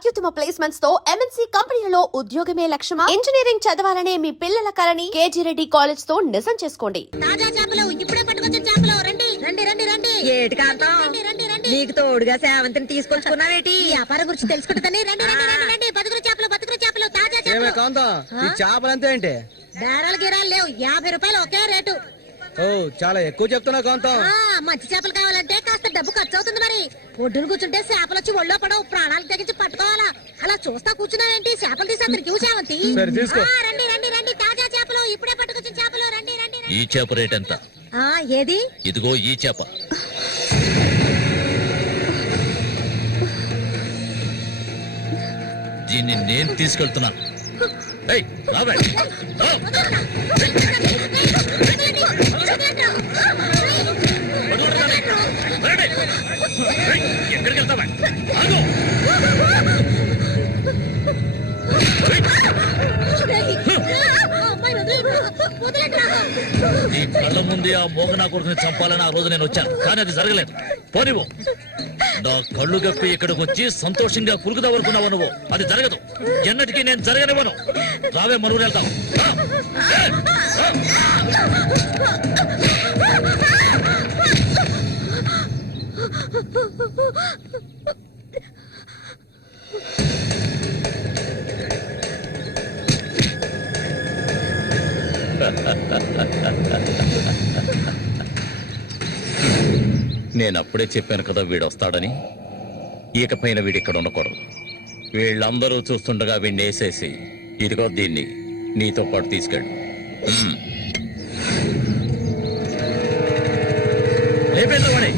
అత్యుత్తమ ప్లేస్మెంట్స్ తో ఎంఎన్సీ కంపెనీలలో ఉద్యోగమే లక్ష్యమా? ఇంజనీరింగ్ చదవాలనే మీ పిల్లల కలని కేజీ రెడ్డి కాలేజ్ తో నిజం చేసుకోండి. తాజా చేపలు ఇప్పుడే పట్టుకొచ్చిన చేపలు రండి రండి రండి రండి. ఏటి కాంతం నీకు తోడుగా సేవంతిని తీసుకొచ్చుకున్నావేటి? వ్యాపారం గురించి తెలుసుకుంటుందని రండి రండి రండి రండి. బతుకులు చేపలు తాజా చేపలు. కాంతం ఈ చేపలు అంతే ఏంటి? బేరాలు గిరాలు లేవు, 50 రూపాయలు ఒకే రేటు. ఓ చాలా ఎక్కువ చెప్తున్నా కాంతం. మంచి చేపలు కావాలంటే కాస్త డబ్బు ఖర్చు అవుతుంది మరి. ఒడ్డును కూర్చుంటే చేపలు వచ్చి ఒళ్ళో పడవు, ప్రాణాలు తెగించి పట్టుకోవాలా. అలా చూస్తా కూర్చున్నావేంటి? చేపలు తీసి అతనికి సేవంతి. రండి రండి రండి, తాజా చేపలు ఇప్పుడే పట్టుకొచ్చిన చేపలు. రండి రండి. ఈ చేప రేట్ ఎంత? ఏది? ఇదిగో ఈ చేప. దీన్ని నేను తీసుకెళ్తున్నాను. ఎక్కడికి వెళ్తావా? నీ కళ్ళ ముందే ఆ మోగనా కొడుకుని చంపాలని ఆ రోజు నేను వచ్చాను, కానీ అది జరగలేదు. పోనివ్వు. నా కళ్ళు గప్పి ఇక్కడికి వచ్చి సంతోషంగా కురుకుదావనుకున్నావు నువ్వు. అది జరగదు, ఎన్నటికీ నేను జరగనివ్వను. రావే, మనుగురు వెళ్తాం. నేనప్పుడే చెప్పాను కదా వీడొస్తాడని. ఇకపైన వీడిక్కడ ఉండకూడదు. వీళ్ళందరూ చూస్తుండగా వీడిని వేసేసి ఇదిగో దీన్ని నీతో పాటు తీసుకెళ్ళు. లేపేద్దామని.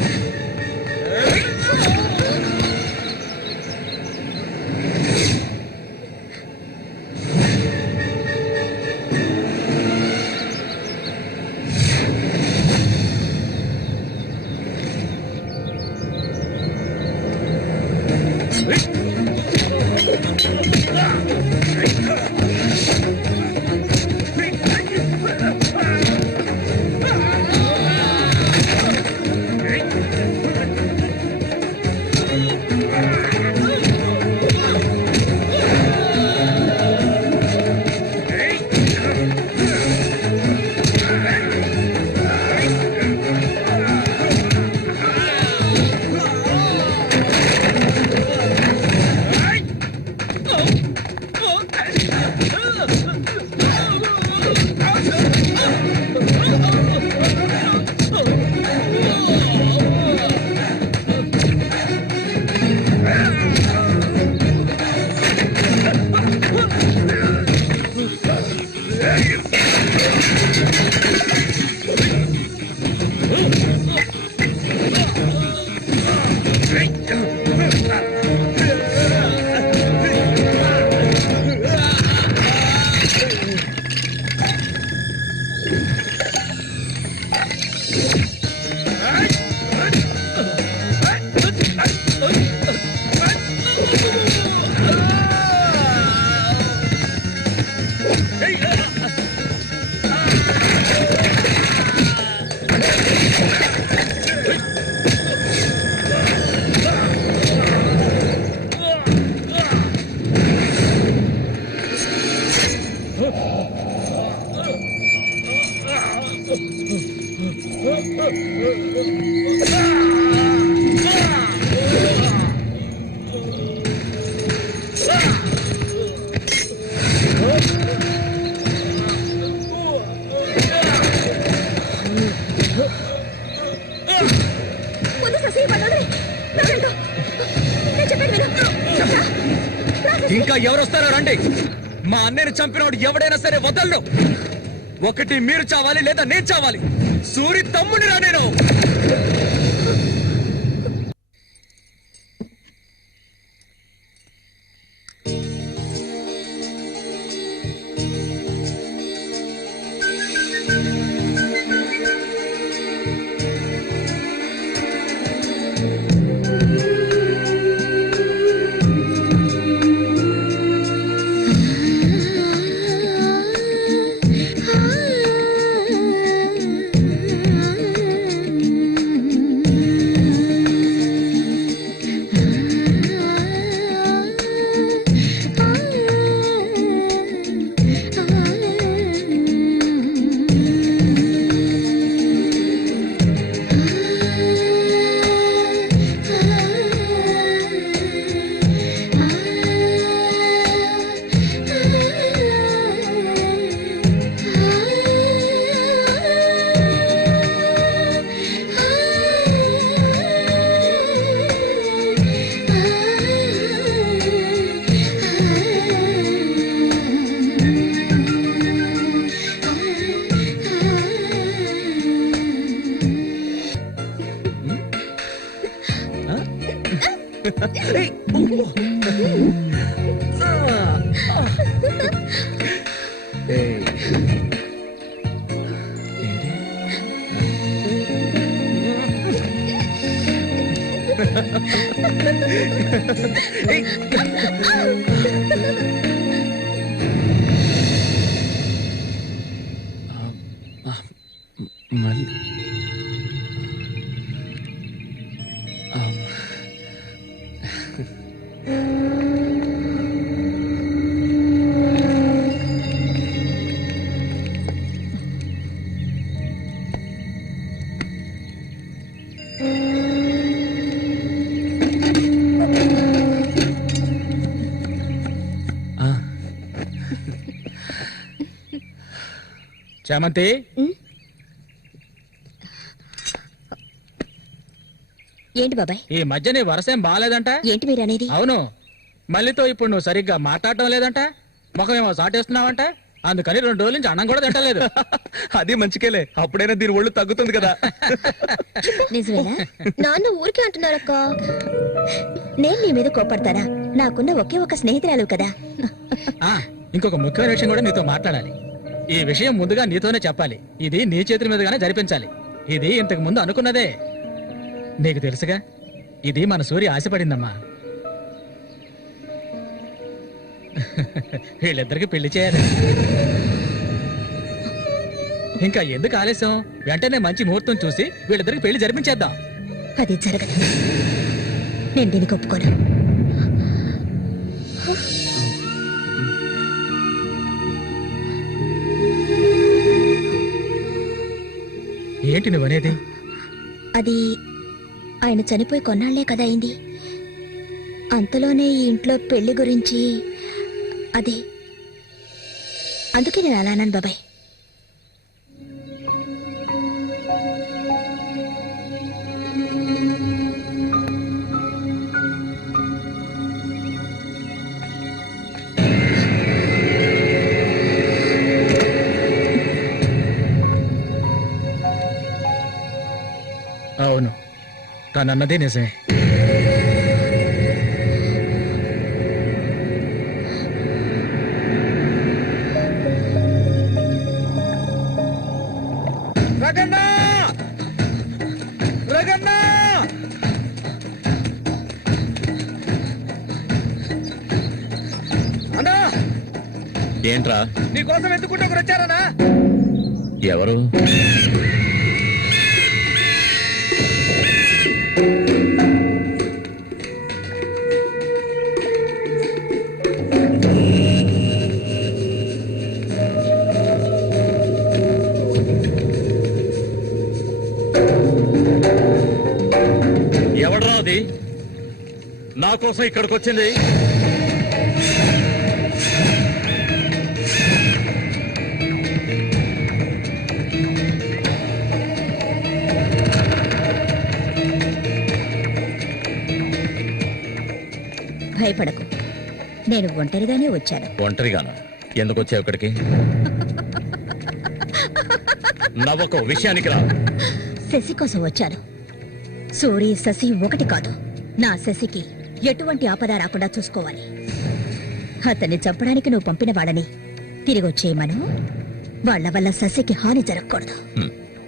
ఇంకా ఎవరొస్తారో రండి. మా అన్నయ్యని చంపినోడు ఎవడైనా సరే వదలను. ఒకటి మీరు చావాలి, లేదా నేను చావాలి. సూరి తమ్ముని రా నేను. చామంతి, ఏంటి బాబాయ్? ఈ మధ్య నీ వరసేం బాగాలేదంట. ఏంటి మీరు అనేది? అవును, మళ్ళీతో ఇప్పుడు నువ్వు సరిగ్గా మాట్లాడటం లేదంట, ముఖమేమో సాటేస్తున్నావంట, అందుకని 2 రోజుల నుంచి అన్నం కూడా తింటలేదు. అది మంచికేలే, అప్పుడైనా దీని ఒళ్ళు తగ్గుతుంది కదా. నిజమేనా? నాన్న ఊరికే అంటున్నారక్క. నేను నీ మీద కోపడతానా? నాకున్న ఒకే ఒక స్నేహితురాలు కదా. ఇంకొక ముఖ్యమైన విషయం కూడా నీతో మాట్లాడాలి. ఈ విషయం ముందుగా నీతోనే చెప్పాలి. ఇది నీ చేతుల మీదుగానే జరిపించాలి. ఇది ఇంతకు ముందు అనుకున్నదే, నీకు తెలుసుగా. ఇది మన సూర్య ఆశపడిందమ్మా. వీళ్ళిద్దరికి పెళ్లి చేయాలి. ఇంకా ఎందుకు ఆలస్యం? వెంటనే మంచి ముహూర్తం చూసి వీళ్ళిద్దరికి పెళ్లి జరిపించేద్దాం. అది జరగదు. నేను దీనికి ఒప్పుకోను. ఏంటి నువ్వనేది? అది ఆయన చనిపోయి కొన్నాళ్లే కదా అయింది. అంతలోనే ఈ ఇంట్లో పెళ్లి గురించి అదే, అందుకే నేను అలా అన్నాను బాబాయ్. అవును, తనన్నదే నిజమే. రగన్నా! రగన్నా! అన్నా, ఏంట్రా? నీకోసం ఎందుకుంటే ఒకరు వచ్చారనా? ఎవరు? ఎవడ్రా అది నా కోసం ఇక్కడికి వచ్చింది? భయపడకు, నేను ఒంటరిగానే వచ్చాను. ఒంటరిగానా? ఎందుకు వచ్చావు ఇక్కడికి? నవ్వకు, విషయానికి రా. శశి కోసం వచ్చాను. సూరి శశి ఒకటి కాదు. నా శశికి ఎటువంటి ఆపద రాకుండా చూసుకోవాలి. అతన్ని చంపడానికి నువ్వు పంపిన వాళ్ళని తిరిగి వచ్చేయమను. వాళ్ల వల్ల శశికి హాని జరగకూడదు.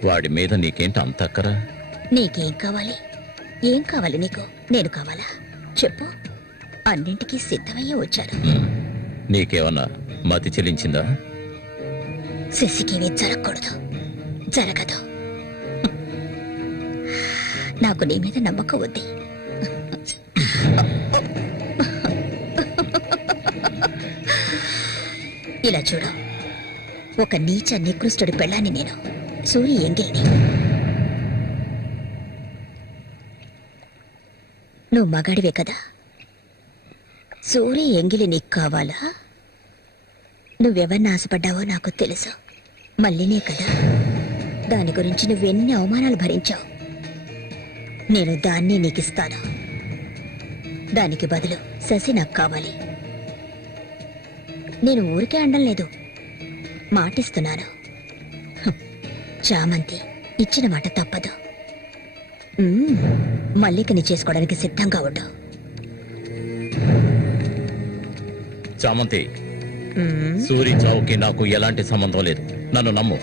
వాడి మీద నీకేంటి అంత అక్కరా? నీకేం కావాలి? ఏం కావాలి నీకు? నేను కావాలా? చెప్పు. అన్నింటికీ సిద్ధమయ్యే వచ్చాను. నీకేమన్నా మతి చెల్లించిందా? శశికేమీ జరగకూడదు. జరగదు. నాకు నీ మీద నమ్మకం ఉంది. ఇలా చూడు, ఒక నీచ నికృష్టుడి పెళ్ళాన్ని నేను, సూరి ఎంగిల్ని. నువ్వు మగాడివే కదా. సూరి ఎంగిలి నీకు కావాలా? నువ్వెవరిని ఆశపడ్డావో నాకు తెలుసు. మళ్ళీనే కదా. దాని గురించి నువ్వెన్ని అవమానాలు భరించావు. నేను దాన్ని నీకిస్తాను. దానికి బదులు శశి నాకు కావాలి. నేను ఊరికే అండం లేదు, మాటిస్తున్నాను. చామంతి ఇచ్చిన మాట తప్పదు. మల్లికని చేసుకోవడానికి సిద్ధంగా ఉండు. చామంతి, సూరి చావుకి నాకు ఎలాంటి సంబంధం లేదు. నన్ను నమ్ము.